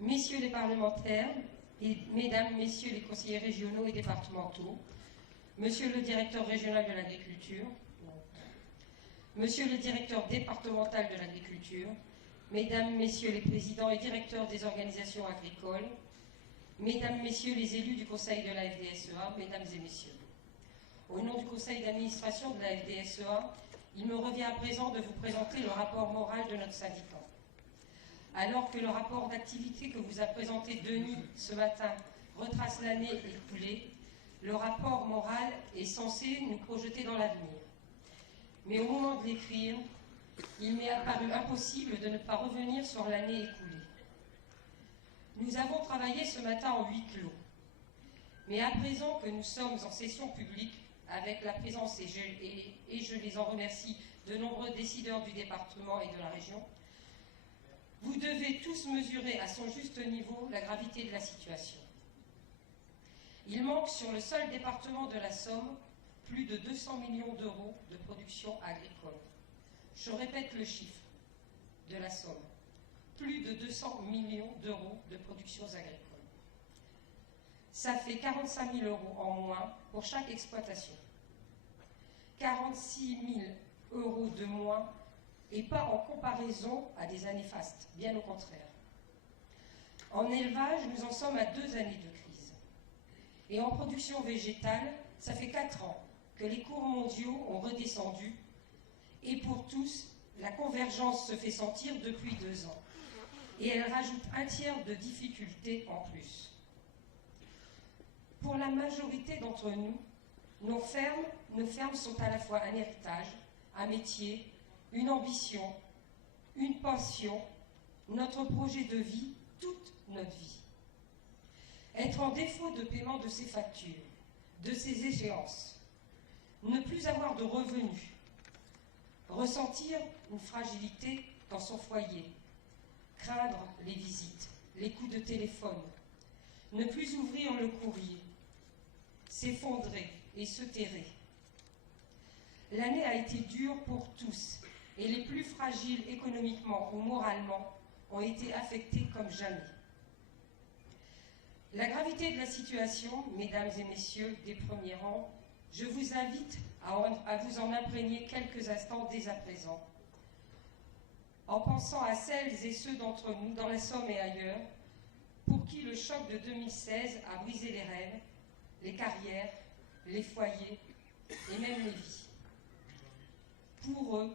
Messieurs les parlementaires, et Mesdames, Messieurs les conseillers régionaux et départementaux, Monsieur le directeur régional de l'agriculture, Monsieur le directeur départemental de l'agriculture, Mesdames, Messieurs les présidents et directeurs des organisations agricoles, Mesdames, Messieurs les élus du Conseil de la FDSEA, Mesdames et Messieurs. Au nom du Conseil d'administration de la FDSEA, il me revient à présent de vous présenter le rapport moral de notre syndicat. Alors que le rapport d'activité que vous a présenté Denis ce matin retrace l'année écoulée, le rapport moral est censé nous projeter dans l'avenir. Mais au moment de l'écrire, il m'est apparu impossible de ne pas revenir sur l'année écoulée. Nous avons travaillé ce matin en huis clos. Mais à présent que nous sommes en session publique, avec la présence, et je les en remercie, de nombreux décideurs du département et de la région, vous devez tous mesurer à son juste niveau la gravité de la situation. Il manque sur le seul département de la Somme plus de 200 millions d'euros de production agricole. Je répète le chiffre de la Somme. Plus de 200 millions d'euros de productions agricoles. Ça fait 45 000 euros en moins pour chaque exploitation. 46 000 euros de moins et pas en comparaison à des années fastes, bien au contraire. En élevage, nous en sommes à 2 années de crise. Et en production végétale, ça fait 4 ans que les cours mondiaux ont redescendu et pour tous, la convergence se fait sentir depuis 2 ans. Et elle rajoute 1/3 de difficultés en plus. Pour la majorité d'entre nous, nos fermes sont à la fois un héritage, un métier, une ambition, une passion, notre projet de vie, toute notre vie. Être en défaut de paiement de ses factures, de ses échéances, ne plus avoir de revenus, ressentir une fragilité dans son foyer, craindre les visites, les coups de téléphone, ne plus ouvrir le courrier, s'effondrer et se terrer. L'année a été dure pour tous et les plus fragiles économiquement ou moralement ont été affectés comme jamais. La gravité de la situation, mesdames et messieurs des premiers rangs, je vous invite à vous en imprégner quelques instants dès à présent, en pensant à celles et ceux d'entre nous, dans la Somme et ailleurs, pour qui le choc de 2016 a brisé les rêves, les carrières, les foyers et même les vies. Pour eux,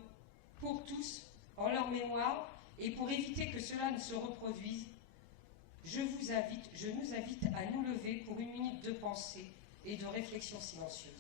pour tous, en leur mémoire, et pour éviter que cela ne se reproduise, je nous invite à nous lever pour une minute de pensée et de réflexion silencieuse.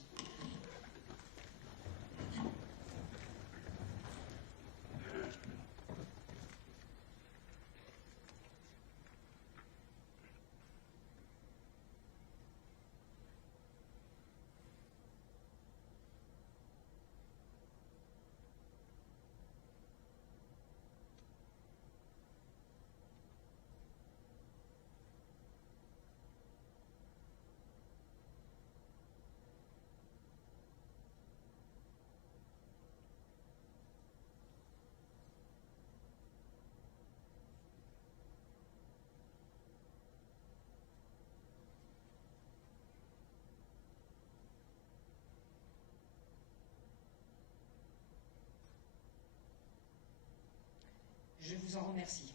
Je vous en remercie.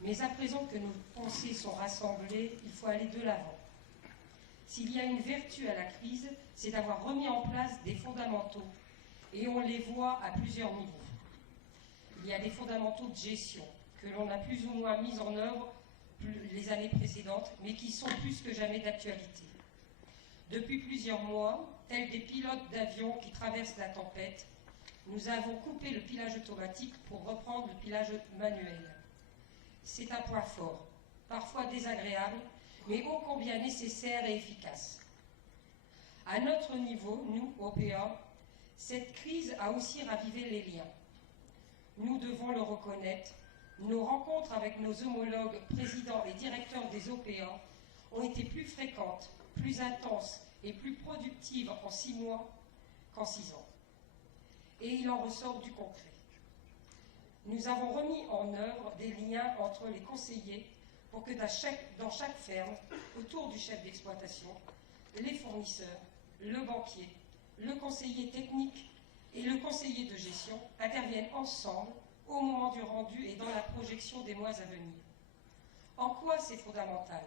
Mais à présent que nos pensées sont rassemblées, il faut aller de l'avant. S'il y a une vertu à la crise, c'est d'avoir remis en place des fondamentaux, et on les voit à plusieurs niveaux. Il y a des fondamentaux de gestion, que l'on a plus ou moins mis en œuvre les années précédentes, mais qui sont plus que jamais d'actualité. Depuis plusieurs mois, tels des pilotes d'avions qui traversent la tempête, nous avons coupé le pilage automatique pour reprendre le pilage manuel. C'est un point fort, parfois désagréable, mais ô combien nécessaire et efficace. À notre niveau, nous, OPA, cette crise a aussi ravivé les liens. Nous devons le reconnaître, nos rencontres avec nos homologues présidents et directeurs des OPA ont été plus fréquentes, plus intenses et plus productives en 6 mois qu'en 6 ans. Et il en ressort du concret. nous avons remis en œuvre des liens entre les conseillers pour que dans chaque ferme, autour du chef d'exploitation, les fournisseurs, le banquier, le conseiller technique et le conseiller de gestion interviennent ensemble au moment du rendu et dans la projection des mois à venir. En quoi c'est fondamental?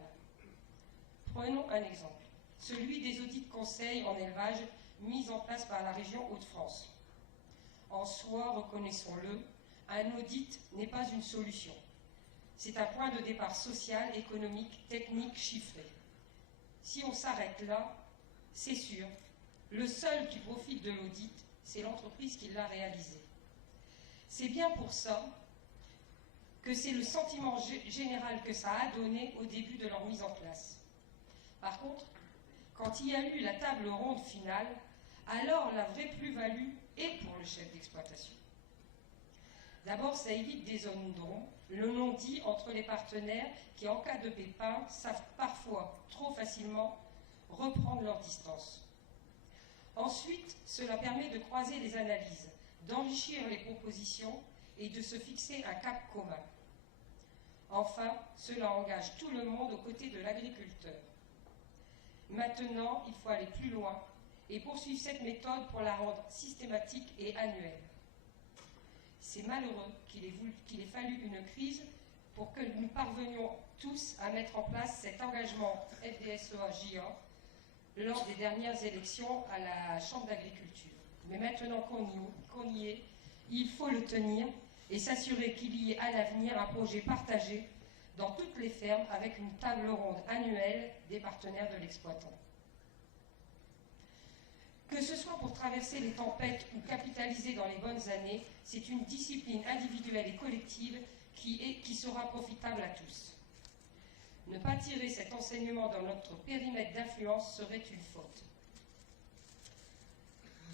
Prenons un exemple, celui des audits conseils en élevage mis en place par la région Hauts-de-France. En soi, reconnaissons-le, un audit n'est pas une solution. C'est un point de départ social, économique, technique, chiffré. Si on s'arrête là, c'est sûr, le seul qui profite de l'audit, c'est l'entreprise qui l'a réalisé. C'est bien pour ça que c'est le sentiment général que ça a donné au début de leur mise en place. Par contre, quand il y a eu la table ronde finale, alors la vraie plus-value est pour le chef d'exploitation. D'abord, ça évite des zones d'ombre, le non-dit entre les partenaires qui, en cas de pépin, savent parfois trop facilement reprendre leur distance. Ensuite, cela permet de croiser les analyses, d'enrichir les propositions et de se fixer un cap commun. Enfin, cela engage tout le monde aux côtés de l'agriculteur. Maintenant, il faut aller plus loin et poursuivre cette méthode pour la rendre systématique et annuelle. C'est malheureux qu'il ait fallu une crise pour que nous parvenions tous à mettre en place cet engagement FDSEA-JA lors des dernières élections à la Chambre d'agriculture. Mais maintenant qu'on y est, il faut le tenir et s'assurer qu'il y ait à l'avenir un projet partagé dans toutes les fermes avec une table ronde annuelle des partenaires de l'exploitant. Que ce soit pour traverser les tempêtes ou capitaliser dans les bonnes années, c'est une discipline individuelle et collective qui sera profitable à tous. Ne pas tirer cet enseignement dans notre périmètre d'influence serait une faute.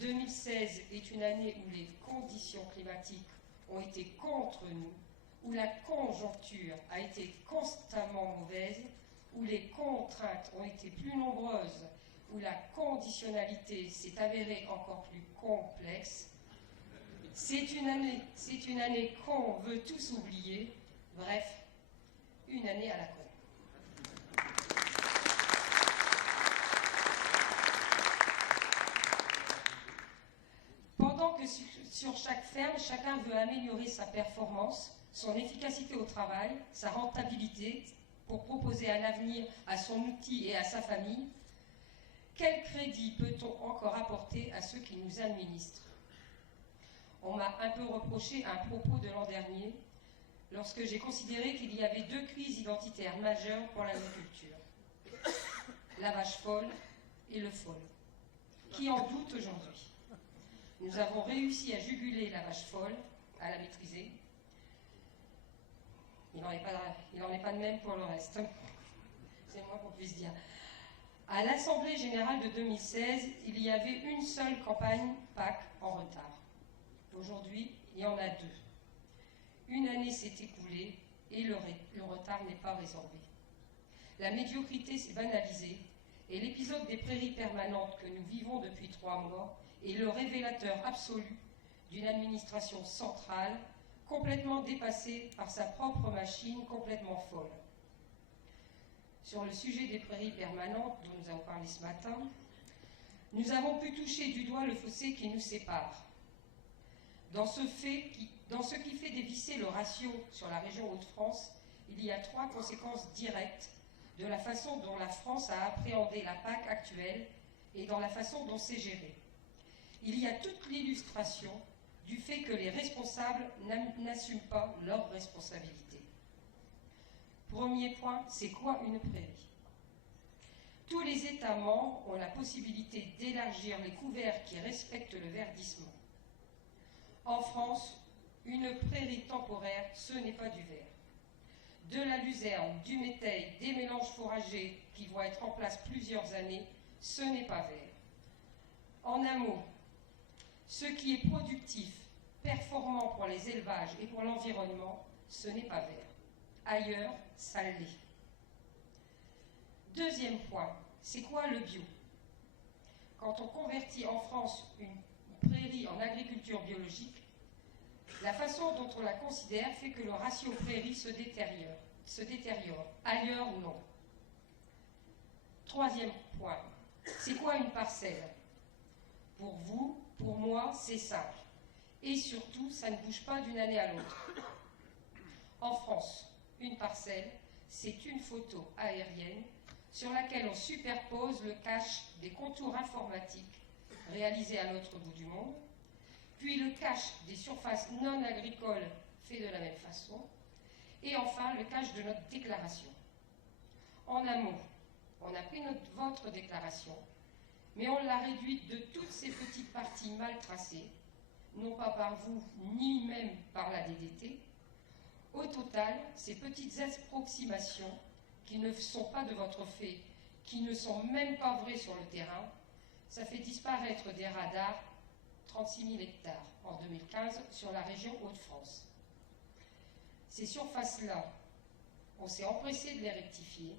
2016 est une année où les conditions climatiques ont été contre nous, où la conjoncture a été constamment mauvaise, où les contraintes ont été plus nombreuses, où la conditionnalité s'est avérée encore plus complexe. C'est une année qu'on veut tous oublier. Bref, une année à la con. Pendant que sur chaque ferme, chacun veut améliorer sa performance, son efficacité au travail, sa rentabilité, pour proposer un avenir à son outil et à sa famille, quel crédit peut-on encore apporter à ceux qui nous administrent? On m'a un peu reproché un propos de l'an dernier, lorsque j'ai considéré qu'il y avait deux crises identitaires majeures pour l'agriculture. La vache folle et le fol. Qui en doute aujourd'hui? Nous avons réussi à juguler la vache folle, à la maîtriser. Il n'en est pas de même pour le reste. C'est le moins qu'on puisse dire. À l'Assemblée générale de 2016, il y avait une seule campagne PAC en retard. Aujourd'hui, il y en a deux. Une année s'est écoulée et le retard n'est pas résorbé. La médiocrité s'est banalisée et l'épisode des prairies permanentes que nous vivons depuis 3 mois est le révélateur absolu d'une administration centrale complètement dépassée par sa propre machine complètement folle. Sur le sujet des prairies permanentes dont nous avons parlé ce matin, nous avons pu toucher du doigt le fossé qui nous sépare. Dans ce qui fait dévisser le ratio sur la région Hauts-de-France, il y a 3 conséquences directes de la façon dont la France a appréhendé la PAC actuelle et dans la façon dont c'est géré. Il y a toute l'illustration du fait que les responsables n'assument pas leurs responsabilités. Premier point, c'est quoi une prairie? Tous les États membres ont la possibilité d'élargir les couverts qui respectent le verdissement. En France, une prairie temporaire, ce n'est pas du vert. De la luzerne, du métail, des mélanges fourragers qui vont être en place plusieurs années, ce n'est pas vert. En un mot, ce qui est productif, performant pour les élevages et pour l'environnement, ce n'est pas vert. Ailleurs, ça l'est. Deuxième point, c'est quoi le bio? Quand on convertit en France une prairie en agriculture biologique, La façon dont on la considère fait que le ratio prairie se détériore. Ailleurs, non. Troisième point, c'est quoi une parcelle? Pour vous, pour moi, c'est simple. Et surtout, ça ne bouge pas d'une année à l'autre. En France, une parcelle, c'est une photo aérienne sur laquelle on superpose le cache des contours informatiques réalisés à l'autre bout du monde, puis le cache des surfaces non agricoles fait de la même façon, et enfin le cache de notre déclaration. En un mot, on a pris votre déclaration, mais on l'a réduite de toutes ces petites parties mal tracées, non pas par vous, ni même par la DDT. Au total, ces petites approximations, qui ne sont pas de votre fait, qui ne sont même pas vraies sur le terrain, ça fait disparaître des radars 36 000 hectares en 2015 sur la région Hauts-de-France. Ces surfaces-là, on s'est empressé de les rectifier,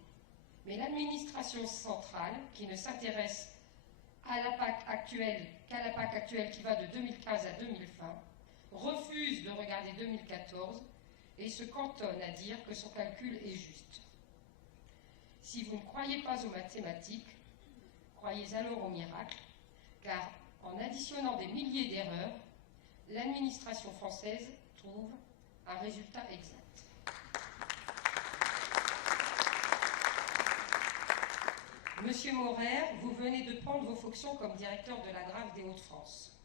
mais l'administration centrale, qui ne s'intéresse à la PAC actuelle qu'à la PAC actuelle qui va de 2015 à 2020, refuse de regarder 2014 et se cantonne à dire que son calcul est juste. Si vous ne croyez pas aux mathématiques, croyez alors au miracle, car en additionnant des milliers d'erreurs, l'administration française trouve un résultat exact. Monsieur Maurer, vous venez de prendre vos fonctions comme directeur de la DRAC des Hauts-de-France.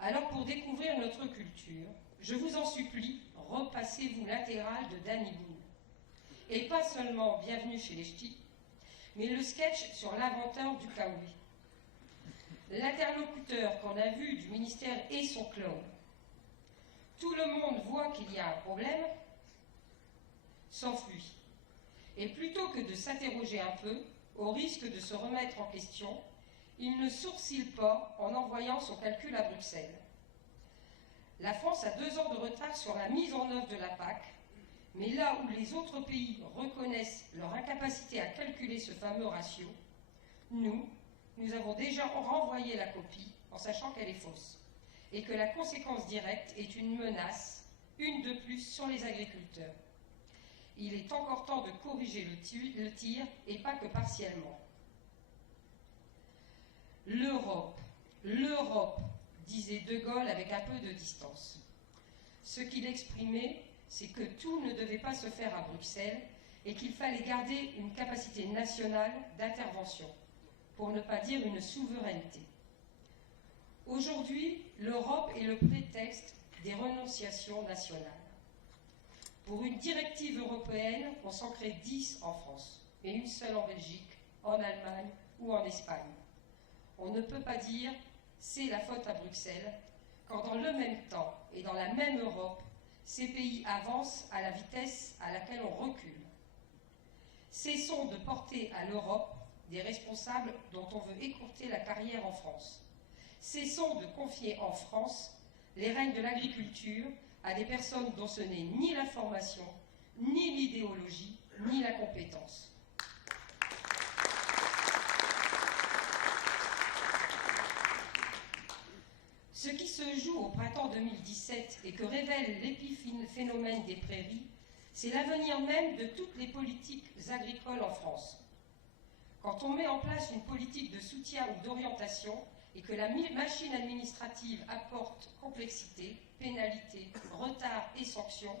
Alors, pour découvrir notre culture, je vous en supplie, repassez-vous l'intégrale de Danny Boone. Et pas seulement Bienvenue chez les Ch'tis, mais le sketch sur l'inventeur du kaoui. L'interlocuteur qu'on a vu du ministère et son clone. Tout le monde voit qu'il y a un problème, sauf lui. Et plutôt que de s'interroger un peu, au risque de se remettre en question, il ne sourcille pas en envoyant son calcul à Bruxelles. La France a 2 ans de retard sur la mise en œuvre de la PAC, mais là où les autres pays reconnaissent leur incapacité à calculer ce fameux ratio, nous avons déjà renvoyé la copie en sachant qu'elle est fausse et que la conséquence directe est une menace, une de plus sur les agriculteurs. Il est encore temps de corriger le tir et pas que partiellement. L'Europe, disait De Gaulle avec un peu de distance. Ce qu'il exprimait, c'est que tout ne devait pas se faire à Bruxelles et qu'il fallait garder une capacité nationale d'intervention, pour ne pas dire une souveraineté. Aujourd'hui, l'Europe est le prétexte des renonciations nationales. Pour une directive européenne, on s'en crée 10 en France, et une seule en Belgique, en Allemagne ou en Espagne. On ne peut pas dire « c'est la faute à Bruxelles », quand dans le même temps et dans la même Europe, ces pays avancent à la vitesse à laquelle on recule. Cessons de porter à l'Europe des responsables dont on veut écourter la carrière en France. Cessons de confier en France les règnes de l'agriculture à des personnes dont ce n'est ni la formation, ni l'idéologie, ni la compétence. Ce qui se joue au printemps 2017 et que révèle l'épiphénomène des prairies, c'est l'avenir même de toutes les politiques agricoles en France. Quand on met en place une politique de soutien ou d'orientation et que la machine administrative apporte complexité, pénalité, retard et sanctions,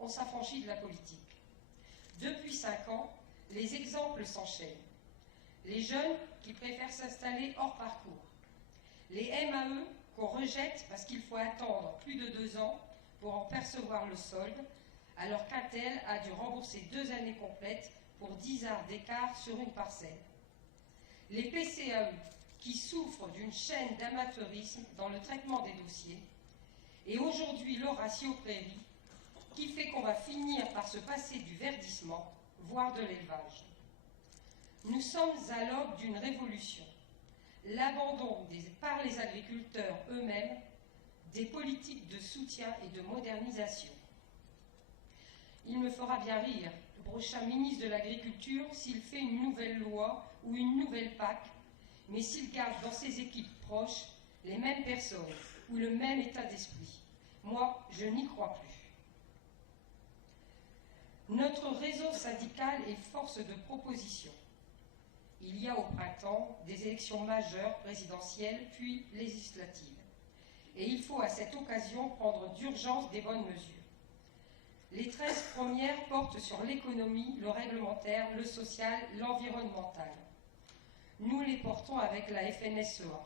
on s'affranchit de la politique. Depuis 5 ans, les exemples s'enchaînent. Les jeunes qui préfèrent s'installer hors parcours. Les MAE qu'on rejette parce qu'il faut attendre plus de 2 ans pour en percevoir le solde, alors qu'un tel a dû rembourser 2 années complètes pour 10 arts d'écart sur une parcelle. Les PCAE qui souffrent d'une chaîne d'amateurisme dans le traitement des dossiers, et aujourd'hui le ratio prairie, qui fait qu'on va finir par se passer du verdissement, voire de l'élevage. Nous sommes à l'aube d'une révolution, l'abandon par les agriculteurs eux-mêmes des politiques de soutien et de modernisation. Il me fera bien rire, le prochain ministre de l'Agriculture, s'il fait une nouvelle loi ou une nouvelle PAC, mais s'il garde dans ses équipes proches les mêmes personnes ou le même état d'esprit. Moi, je n'y crois plus. Notre réseau syndical est force de proposition. Il y a au printemps des élections majeures présidentielles puis législatives. Et il faut à cette occasion prendre d'urgence des bonnes mesures. Les 13 premières portent sur l'économie, le réglementaire, le social, l'environnemental. Nous les portons avec la FNSEA.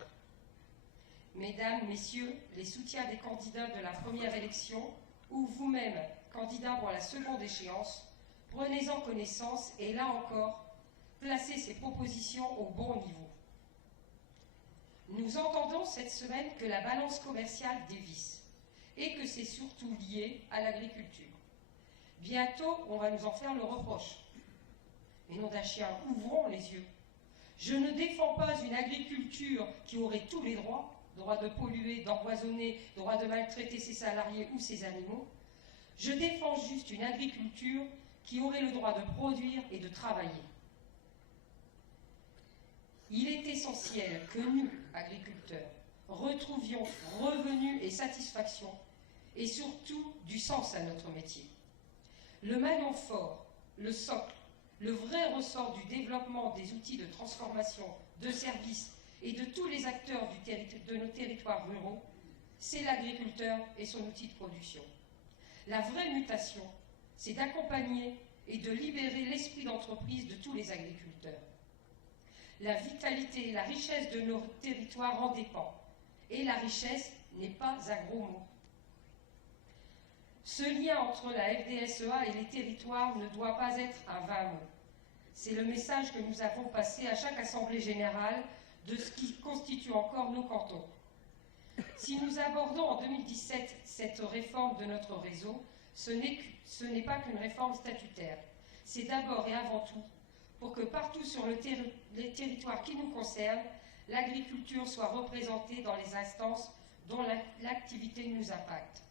Mesdames, Messieurs, les soutiens des candidats de la première élection ou vous-même, candidat pour la seconde échéance, prenez-en connaissance et là encore, placez ces propositions au bon niveau. Nous entendons cette semaine que la balance commerciale dévisse et que c'est surtout lié à l'agriculture. Bientôt, on va nous en faire le reproche. Mais nom d'un chien, ouvrons les yeux. Je ne défends pas une agriculture qui aurait tous les droits, droit de polluer, d'empoisonner, droit de maltraiter ses salariés ou ses animaux. Je défends juste une agriculture qui aurait le droit de produire et de travailler. Il est essentiel que nous, agriculteurs, retrouvions revenus et satisfaction et surtout du sens à notre métier. Le maillon fort, le socle, le vrai ressort du développement des outils de transformation, de services et de tous les acteurs de nos territoires ruraux, c'est l'agriculteur et son outil de production. La vraie mutation, c'est d'accompagner et de libérer l'esprit d'entreprise de tous les agriculteurs. La vitalité et la richesse de nos territoires en dépendent, et la richesse n'est pas un gros mot. Ce lien entre la FDSEA et les territoires ne doit pas être un vain mot. C'est le message que nous avons passé à chaque assemblée générale de ce qui constitue encore nos cantons. Si nous abordons en 2017 cette réforme de notre réseau, ce n'est pas qu'une réforme statutaire. C'est d'abord et avant tout pour que partout sur les territoires qui nous concernent, l'agriculture soit représentée dans les instances dont l'activité nous impacte.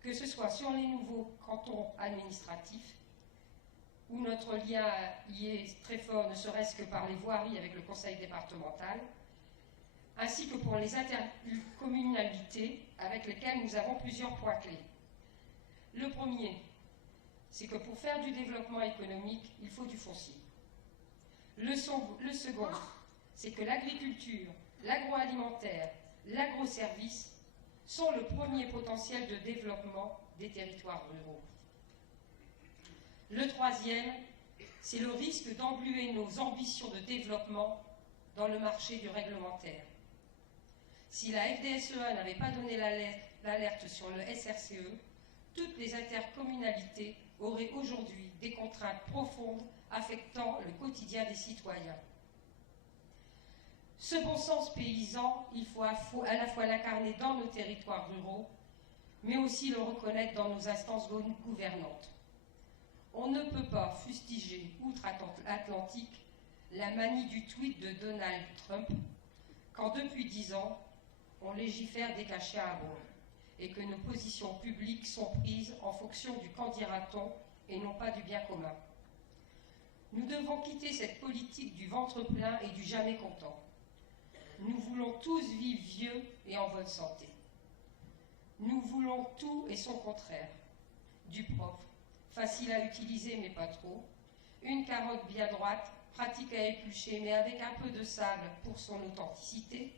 Que ce soit sur les nouveaux cantons administratifs, où notre lien y est très fort, ne serait-ce que par les voiries avec le conseil départemental, ainsi que pour les intercommunalités avec lesquelles nous avons plusieurs points clés. Le premier, c'est que pour faire du développement économique, il faut du foncier. Le second, c'est que l'agriculture, l'agroalimentaire, l'agroservice sont le premier potentiel de développement des territoires ruraux. Le troisième, c'est le risque d'engluer nos ambitions de développement dans le marché du réglementaire. Si la FDSEA n'avait pas donné l'alerte sur le SRCE, toutes les intercommunalités auraient aujourd'hui des contraintes profondes affectant le quotidien des citoyens. Ce bon sens paysan, il faut à la fois l'incarner dans nos territoires ruraux, mais aussi le reconnaître dans nos instances gouvernantes. On ne peut pas fustiger outre-Atlantique la manie du tweet de Donald Trump quand depuis 10 ans, on légifère dès qu'un chien aboie et que nos positions publiques sont prises en fonction du qu'en dira-t-on et non pas du bien commun. Nous devons quitter cette politique du ventre plein et du jamais content. Nous voulons tous vivre vieux et en bonne santé. Nous voulons tout et son contraire. Du propre, facile à utiliser mais pas trop, une carotte bien droite, pratique à éplucher mais avec un peu de sable pour son authenticité,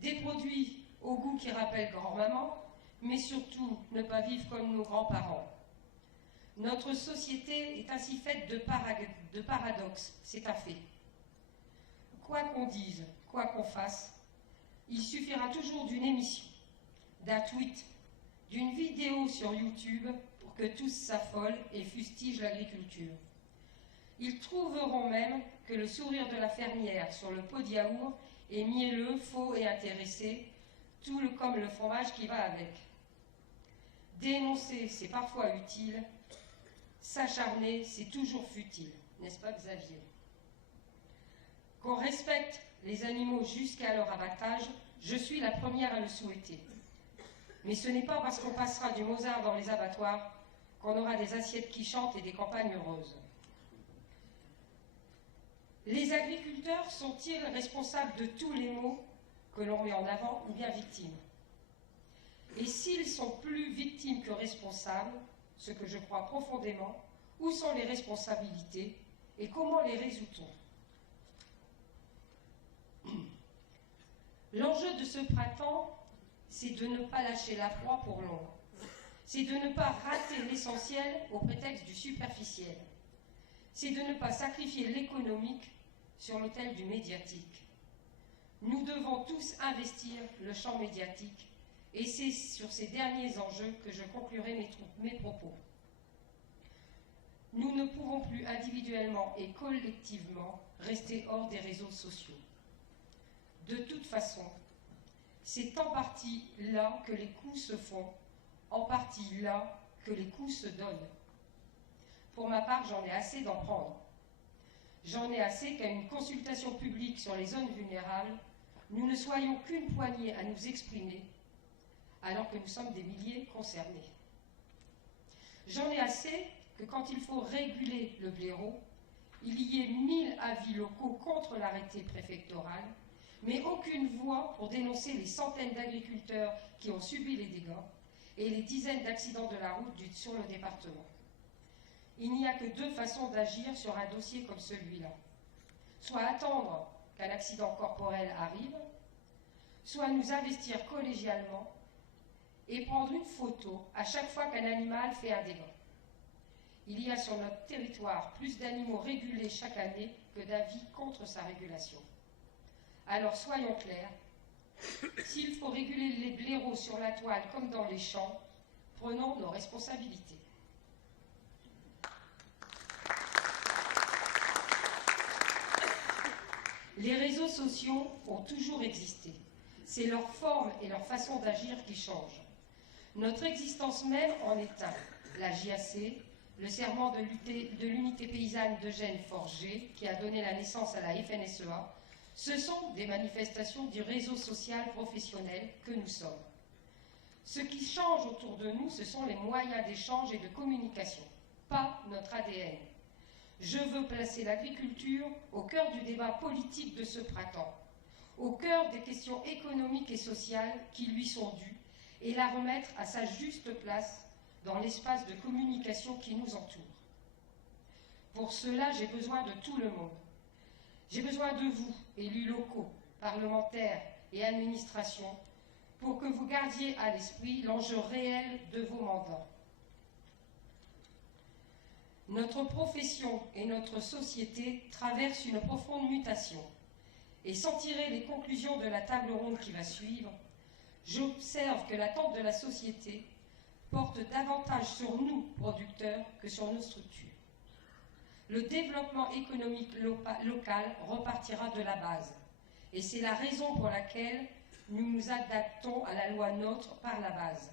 des produits au goût qui rappellent grand-maman, mais surtout ne pas vivre comme nos grands-parents. Notre société est ainsi faite de paradoxes, c'est un fait. Quoi qu'on dise, quoi qu'on fasse, il suffira toujours d'une émission, d'un tweet, d'une vidéo sur YouTube pour que tous s'affolent et fustigent l'agriculture. Ils trouveront même que le sourire de la fermière sur le pot de yaourt est mielleux, faux et intéressé, comme le fromage qui va avec. Dénoncer, c'est parfois utile. S'acharner, c'est toujours futile, n'est-ce pas Xavier? Qu'on respecte les animaux jusqu'à leur abattage, je suis la première à le souhaiter. Mais ce n'est pas parce qu'on passera du Mozart dans les abattoirs qu'on aura des assiettes qui chantent et des campagnes heureuses. Les agriculteurs sont-ils responsables de tous les maux que l'on met en avant ou bien victimes? Et s'ils sont plus victimes que responsables, ce que je crois profondément, où sont les responsabilités et comment les résout-on? L'enjeu de ce printemps, c'est de ne pas lâcher la proie pour l'ombre. C'est de ne pas rater l'essentiel au prétexte du superficiel. C'est de ne pas sacrifier l'économique sur l'autel du médiatique. Nous devons tous investir le champ médiatique et c'est sur ces derniers enjeux que je conclurai mes propos. Nous ne pouvons plus individuellement et collectivement rester hors des réseaux sociaux. De toute façon, c'est en partie là que les coups se font, en partie là que les coups se donnent. Pour ma part, j'en ai assez d'en prendre. J'en ai assez qu'à une consultation publique sur les zones vulnérables, nous ne soyons qu'une poignée à nous exprimer, alors que nous sommes des milliers concernés. J'en ai assez que quand il faut réguler le blaireau, il y ait 1000 avis locaux contre l'arrêté préfectoral, mais aucune voix pour dénoncer les centaines d'agriculteurs qui ont subi les dégâts et les dizaines d'accidents de la route sur le département. Il n'y a que deux façons d'agir sur un dossier comme celui-là. Soit attendre qu'un accident corporel arrive, soit nous investir collégialement et prendre une photo à chaque fois qu'un animal fait un dégât. Il y a sur notre territoire plus d'animaux régulés chaque année que d'avis contre sa régulation. Alors soyons clairs, s'il faut réguler les blaireaux sur la toile comme dans les champs, prenons nos responsabilités. Les réseaux sociaux ont toujours existé. C'est leur forme et leur façon d'agir qui changent. Notre existence même en est un. La JAC, le serment de l'unité paysanne d'Eugène Forger, qui a donné la naissance à la FNSEA, ce sont des manifestations du réseau social professionnel que nous sommes. Ce qui change autour de nous, ce sont les moyens d'échange et de communication, pas notre ADN. Je veux placer l'agriculture au cœur du débat politique de ce printemps, au cœur des questions économiques et sociales qui lui sont dues, et la remettre à sa juste place dans l'espace de communication qui nous entoure. Pour cela, j'ai besoin de tout le monde. J'ai besoin de vous, élus locaux, parlementaires et administrations, pour que vous gardiez à l'esprit l'enjeu réel de vos mandats. Notre profession et notre société traversent une profonde mutation, et sans tirer les conclusions de la table ronde qui va suivre, j'observe que l'attente de la société porte davantage sur nous, producteurs, que sur nos structures. Le développement économique local repartira de la base, et c'est la raison pour laquelle nous nous adaptons à la loi NOTRe par la base.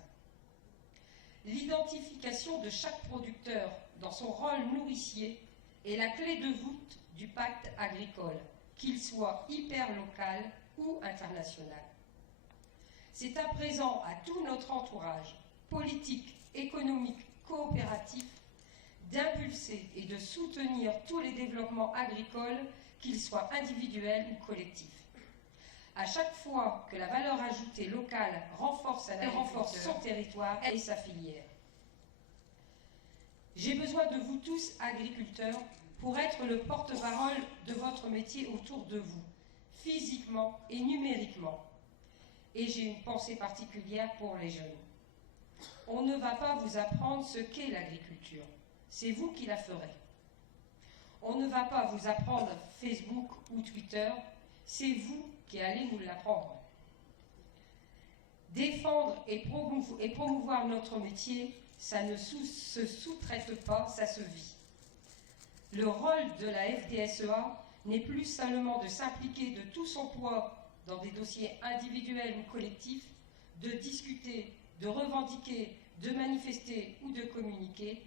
L'identification de chaque producteur dans son rôle nourricier est la clé de voûte du pacte agricole, qu'il soit hyper-local ou international. C'est à présent à tout notre entourage, politique, économique, coopératif, d'impulser et de soutenir tous les développements agricoles, qu'ils soient individuels ou collectifs. À chaque fois que la valeur ajoutée locale renforce son territoire et sa filière. J'ai besoin de vous tous, agriculteurs, pour être le porte-parole de votre métier autour de vous, physiquement et numériquement. Et j'ai une pensée particulière pour les jeunes. On ne va pas vous apprendre ce qu'est l'agriculture. C'est vous qui la ferez. On ne va pas vous apprendre Facebook ou Twitter, c'est vous qui allez nous l'apprendre. Défendre et promouvoir notre métier, ça ne se sous-traite pas, ça se vit. Le rôle de la FDSEA n'est plus seulement de s'impliquer de tout son poids dans des dossiers individuels ou collectifs, de discuter, de revendiquer, de manifester ou de communiquer.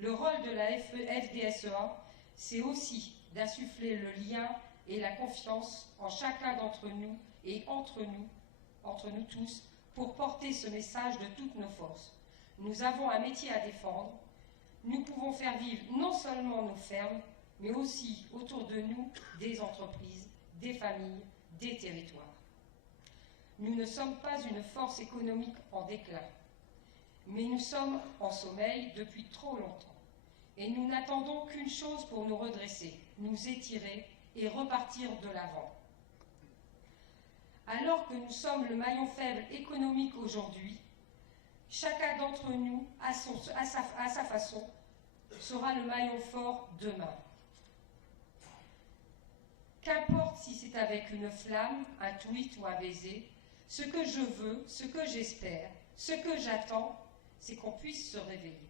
Le rôle de la FDSEA, c'est aussi d'insuffler le lien et la confiance en chacun d'entre nous et entre nous tous, pour porter ce message de toutes nos forces. Nous avons un métier à défendre. Nous pouvons faire vivre non seulement nos fermes, mais aussi autour de nous des entreprises, des familles, des territoires. Nous ne sommes pas une force économique en déclin, mais nous sommes en sommeil depuis trop longtemps. Et nous n'attendons qu'une chose pour nous redresser, nous étirer et repartir de l'avant. Alors que nous sommes le maillon faible économique aujourd'hui, chacun d'entre nous, à sa façon, sera le maillon fort demain. Qu'importe si c'est avec une flamme, un tweet ou un baiser, ce que je veux, ce que j'espère, ce que j'attends, c'est qu'on puisse se réveiller.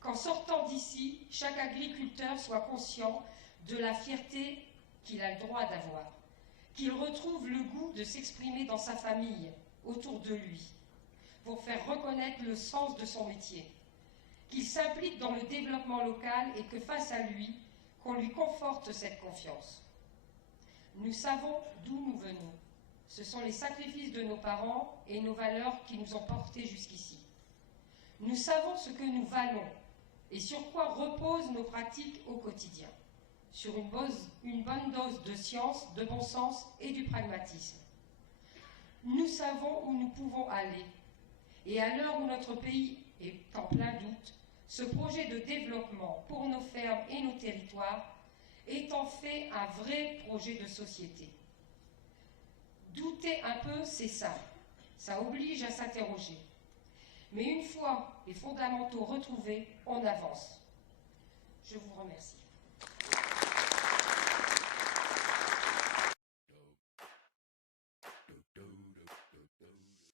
Qu'en sortant d'ici, chaque agriculteur soit conscient de la fierté qu'il a le droit d'avoir, qu'il retrouve le goût de s'exprimer dans sa famille, autour de lui, pour faire reconnaître le sens de son métier, qu'il s'implique dans le développement local et que face à lui, qu'on lui conforte cette confiance. Nous savons d'où nous venons. Ce sont les sacrifices de nos parents et nos valeurs qui nous ont portés jusqu'ici. Nous savons ce que nous valons et sur quoi reposent nos pratiques au quotidien. Sur une bonne dose de science, de bon sens et du pragmatisme. Nous savons où nous pouvons aller. Et à l'heure où notre pays est en plein doute, ce projet de développement pour nos fermes et nos territoires est en fait un vrai projet de société. Douter un peu, c'est ça. Ça oblige à s'interroger. Mais une fois les fondamentaux retrouvés, on avance. Je vous remercie.